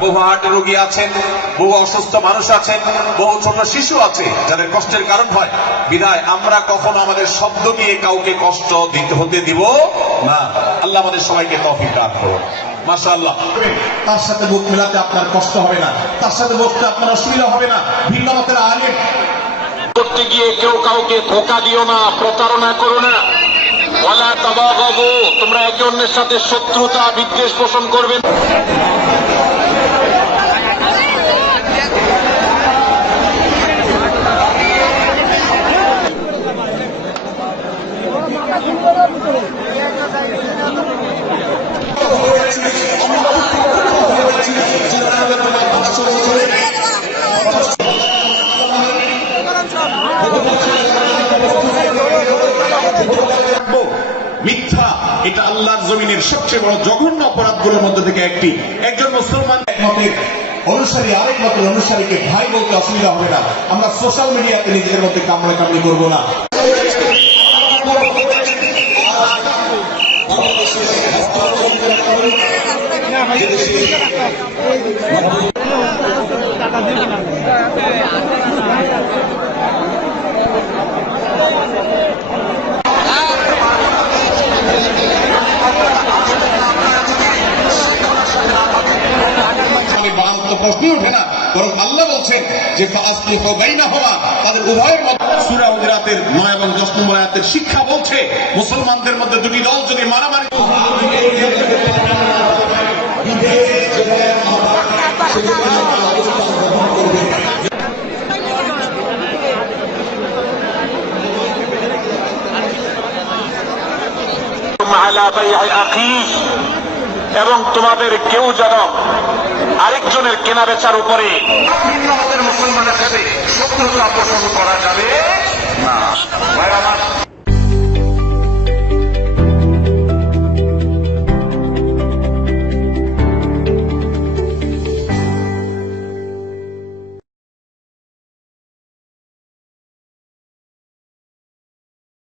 বহু হার্ট রোগী আছেন বহু অসুস্থ মানুষ আছেন বহু ছোট শিশু আছে যাদের কষ্টের কারণ হয়। বিধায় আমরা কখনো আমাদের শব্দ নিয়ে কাউকে কষ্ট দিতে হতে দিব না। আল্লাহ আমাদের সবাইকে তফিক দান করুন। মাশাআল্লাহ। তার সাথে বুক মেলাতে আপনার কষ্ট হবে না। তার সাথে বসতে আপনার অসুবিধা হবে না। ভিন্ন মতের আলেম করতে গিয়ে কেউ কাউকে ধোকা দিও না প্রতারণা করো না। ওয়ালা তাবাগাবু তোমরা একে অন্যের সাথে শত্রুতা বিদ্বেষ পোষণ করবে রাখব। মিথ্যা, এটা আল্লাহর জমিনের সবচেয়ে বড় জঘন্য অপরাধগুলোর মধ্যে থেকে একটি। একজন মুসলমান এক মতের অনুসারী, আরেক মতের অনুসারীকে ভাই বলতে অসুবিধা হবে না। আমরা সোশ্যাল মিডিয়াতে নিজেদের মধ্যে কামড়ে কামড়ি করব না। মানে প্রশ্নই ওঠে না। বরং আল্লাহ বলছেন যে বাইনা হওয়া তাদের উভয়ের মধ্যে সূরা হুজরাতের 9 এবং 10 নম্বর আয়াতের শিক্ষা বলছে মুসলমানদের মধ্যে দুটি দল যদি মারামারি বাই'i আখি এবং তোমাদের কেউ যেন আরেকজনের কেনা বেচার উপরে মুসলমানের সাথে শত্রুতা পোষণ করা যাবে।